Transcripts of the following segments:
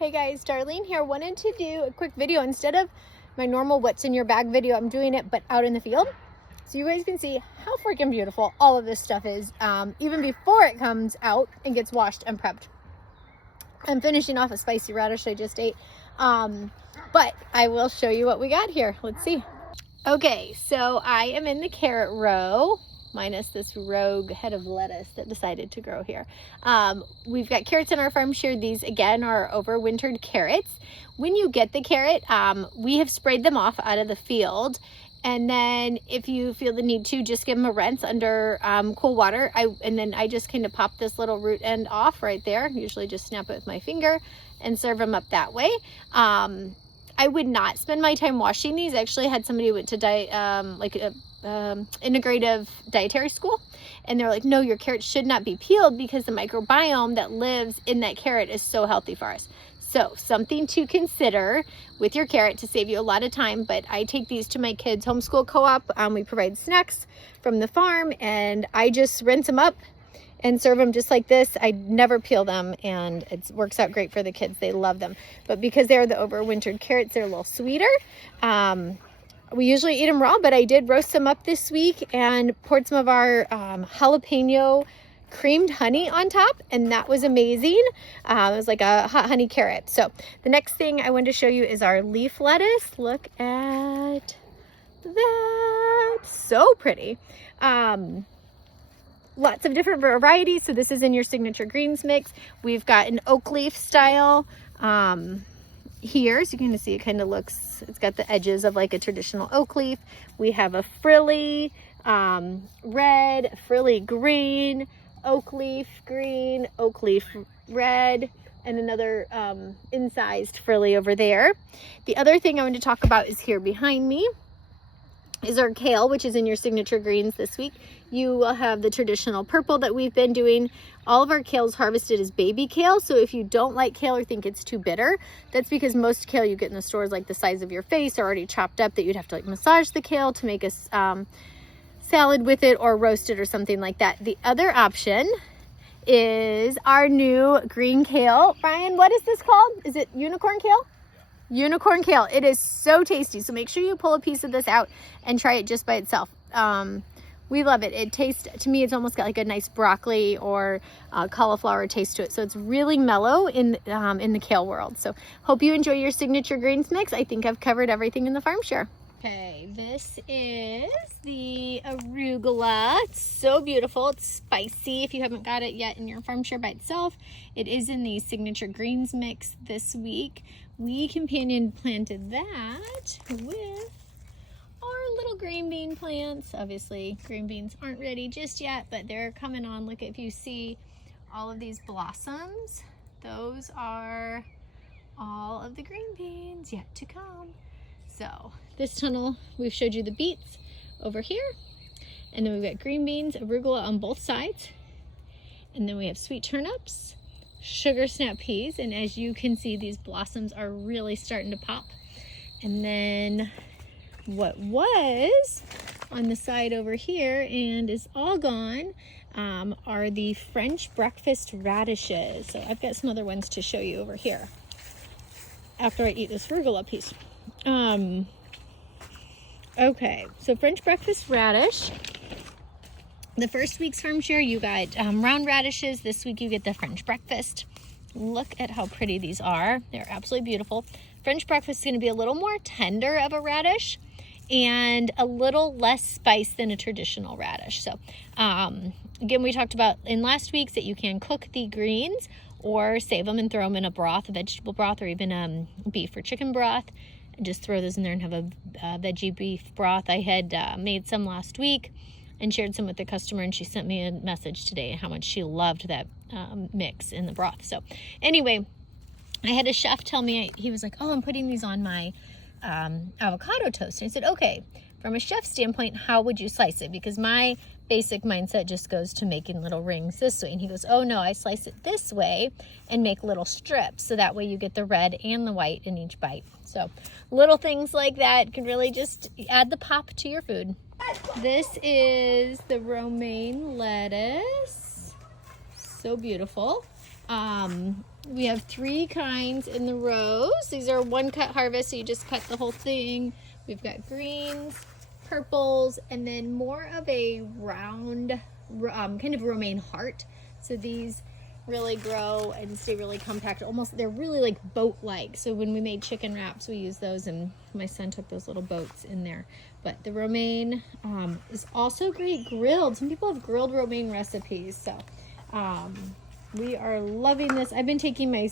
Hey guys, Darlene here. Wanted to do a quick video instead of my normal what's in your bag video. I'm doing it but out in the field so you guys can see how freaking beautiful all of this stuff is, even before it comes out and gets washed and prepped. I'm finishing off a spicy radish I just ate, but I will show you what we got here. Let's see. Okay, so I am in the carrot row, minus this rogue head of lettuce that decided to grow here. We've got carrots in our farm share. These again are overwintered carrots. When you get the carrot, we have sprayed them off out of the field, and then if you feel the need to, just give them a rinse under cool water. And then I just kind of pop this little root end off right there, usually just snap it with my finger and serve them up that way. I would not spend my time washing these. I actually had somebody who went to integrative dietary school, and they're like, no, your carrots should not be peeled because the microbiome that lives in that carrot is so healthy for us. So something to consider with your carrot to save you a lot of time. But I take these to my kids' homeschool co-op. We provide snacks from the farm, and I just rinse them up and serve them just like this. I never peel them, and it works out great for the kids. They love them. But because they're the overwintered carrots, they're a little sweeter. We usually eat them raw, but I did roast them up this week and poured some of our jalapeno creamed honey on top, and that was amazing. It was like a hot honey carrot. So the next thing I wanted to show you is our leaf lettuce. Look at that. So pretty. Lots of different varieties. So this is in your signature greens mix. We've got an oak leaf style here, so you can see it kind of looks, it's got the edges of like a traditional oak leaf. We have a frilly red, frilly green, oak leaf green, oak leaf red, and another incised frilly over there. The other thing I want to talk about is here behind me is our kale, which is in your signature greens this week. You will have the traditional purple that we've been doing. All of our kale is harvested as baby kale, so if you don't like kale or think it's too bitter, that's because most kale you get in the stores like the size of your face are already chopped up, that you'd have to like massage the kale to make a salad with it or roast it or something like that. The other option is our new green kale. Brian, what is this called? Is it unicorn kale? Unicorn kale. It is so tasty. So make sure you pull a piece of this out and try it just by itself. We love it. It tastes, to me, it's almost got like a nice broccoli or cauliflower taste to it. So it's really mellow in the kale world. So hope you enjoy your signature greens mix. I think I've covered everything in the farm share. Okay, this is the arugula. It's so beautiful. It's spicy. If you haven't got it yet in your farm share by itself, it is in the signature greens mix this week. We companion planted that with our little green bean plants. Obviously, green beans aren't ready just yet, but they're coming on. Look, if you see all of these blossoms, those are all of the green beans yet to come. So this tunnel, we've showed you the beets over here, and then we've got green beans, arugula on both sides, and then we have sweet turnips, sugar snap peas, and as you can see, these blossoms are really starting to pop. And then what was on the side over here and is all gone are the French breakfast radishes. So I've got some other ones to show you over here after I eat this arugula piece. Okay, so French breakfast radish. The first week's farm share, you got round radishes. This week you get the French breakfast. Look at how pretty these are. They're absolutely beautiful. French breakfast is going to be a little more tender of a radish and a little less spice than a traditional radish. So again, we talked about in last week's that you can cook the greens or save them and throw them in a broth, a vegetable broth, or even beef or chicken broth. And just throw those in there and have a veggie beef broth. I had made some last week and shared some with the customer, and she sent me a message today how much she loved that mix in the broth. So anyway, I had a chef tell me, he was like, oh, I'm putting these on my avocado toast. And I said, okay, from a chef standpoint, how would you slice it? Because my basic mindset just goes to making little rings this way. And he goes, oh no, I slice it this way and make little strips. So that way you get the red and the white in each bite. So little things like that can really just add the pop to your food. This is the romaine lettuce. So beautiful. We have 3 kinds in the rows. These are one cut harvest, so you just cut the whole thing. We've got greens, purples, and then more of a round, kind of romaine heart. So these really grow and stay really compact. Almost, they're really like boat-like. So when we made chicken wraps, we used those, and my son took those little boats in there. But the romaine is also great grilled. Some people have grilled romaine recipes, so we are loving this. I've been taking my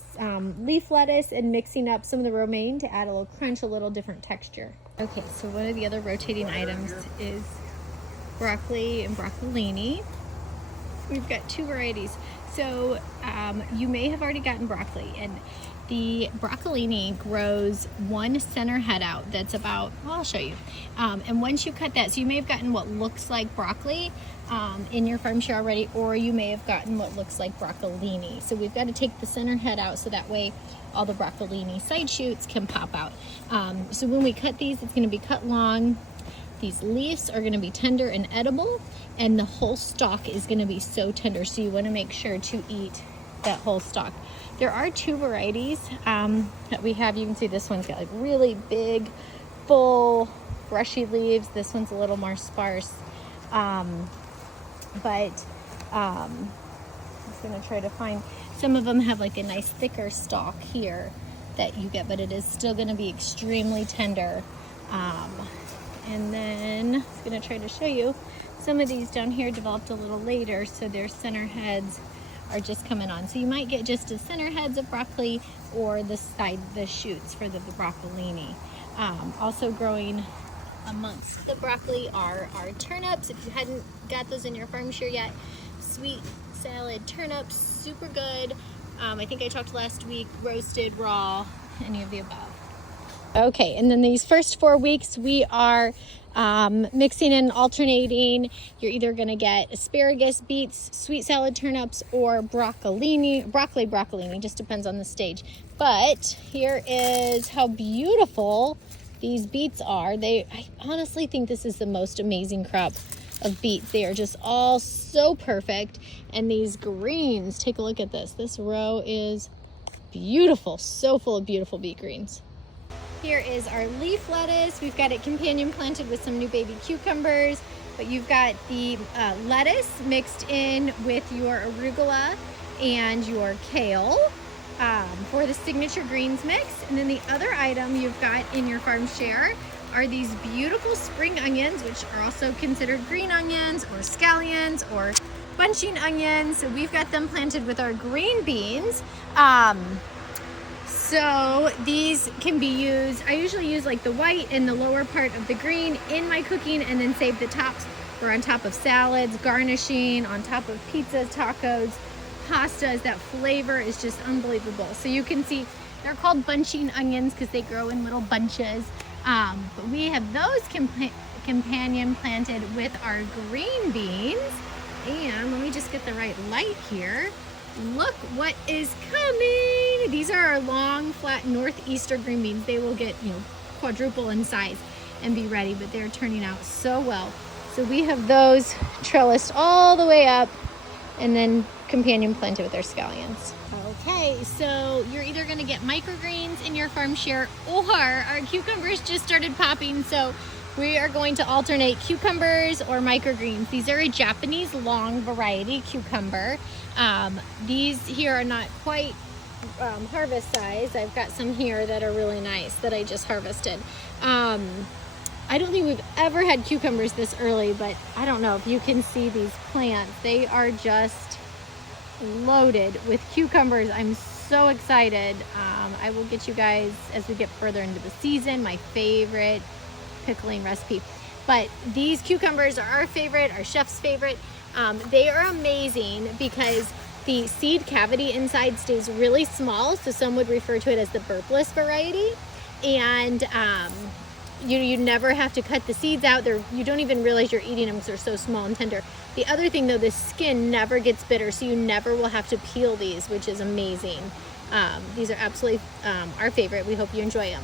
leaf lettuce and mixing up some of the romaine to add a little crunch, a little different texture. Okay, so one of the other rotating items is broccoli and broccolini. We've got 2 varieties. So you may have already gotten broccoli, and the broccolini grows 1 center head out that's about, well, I'll show you. And once you cut that, so you may have gotten what looks like broccoli in your farm share already, or you may have gotten what looks like broccolini. So we've got to take the center head out so that way all the broccolini side shoots can pop out. So when we cut these, it's going to be cut long. These leaves are going to be tender and edible, and the whole stalk is going to be so tender, so you want to make sure to eat that whole stalk. There are 2 varieties that we have. You can see this one's got like really big, full, brushy leaves. This one's a little more sparse. I'm just going to try to find, some of them have like a nice thicker stalk here that you get, but it is still going to be extremely tender. And then I'm going to try to show you, some of these down here developed a little later, so their center heads are just coming on. So you might get just the center heads of broccoli or the shoots for the broccolini. Also growing amongst the broccoli are our turnips. If you hadn't got those in your farm share yet, sweet salad turnips, super good. I think I talked last week, roasted, raw, any of the above. Okay, and then these first 4 weeks we are mixing and alternating. You're either going to get asparagus, beets, sweet salad turnips, or broccolini, just depends on the stage. But here is how beautiful these beets are. I honestly think this is the most amazing crop of beets. They are just all so perfect. And these greens, take a look at this. This row is beautiful, so full of beautiful beet greens. Here is our leaf lettuce. We've got it companion planted with some new baby cucumbers, but you've got the lettuce mixed in with your arugula and your kale for the signature greens mix. And then the other item you've got in your farm share are these beautiful spring onions, which are also considered green onions or scallions or bunching onions. So we've got them planted with our green beans. So these can be used, I usually use like the white and the lower part of the green in my cooking, and then save the tops for on top of salads, garnishing, on top of pizzas, tacos, pastas. That flavor is just unbelievable. So you can see they're called bunching onions because they grow in little bunches. But we have those companion planted with our green beans. And let me just get the right light here. Look what is coming. These are our long, flat northeaster green beans. They will get, quadruple in size and be ready, but they're turning out so well. So we have those trellised all the way up and then companion planted with our scallions. Okay, so you're either going to get microgreens in your farm share, or our cucumbers just started popping, so we are going to alternate cucumbers or microgreens. These are a Japanese long variety cucumber. These here are not quite harvest size. I've got some here that are really nice that I just harvested. I don't think we've ever had cucumbers this early, but I don't know if you can see these plants. They are just loaded with cucumbers. I'm so excited. I will get you guys, as we get further into the season, my favorite pickling recipe. But these cucumbers are our favorite, our chef's favorite. They are amazing because the seed cavity inside stays really small, so some would refer to it as the burpless variety. And you never have to cut the seeds out. You don't even realize you're eating them because they're so small and tender. The other thing though, the skin never gets bitter, so you never will have to peel these, which is amazing. These are absolutely our favorite. We hope you enjoy them.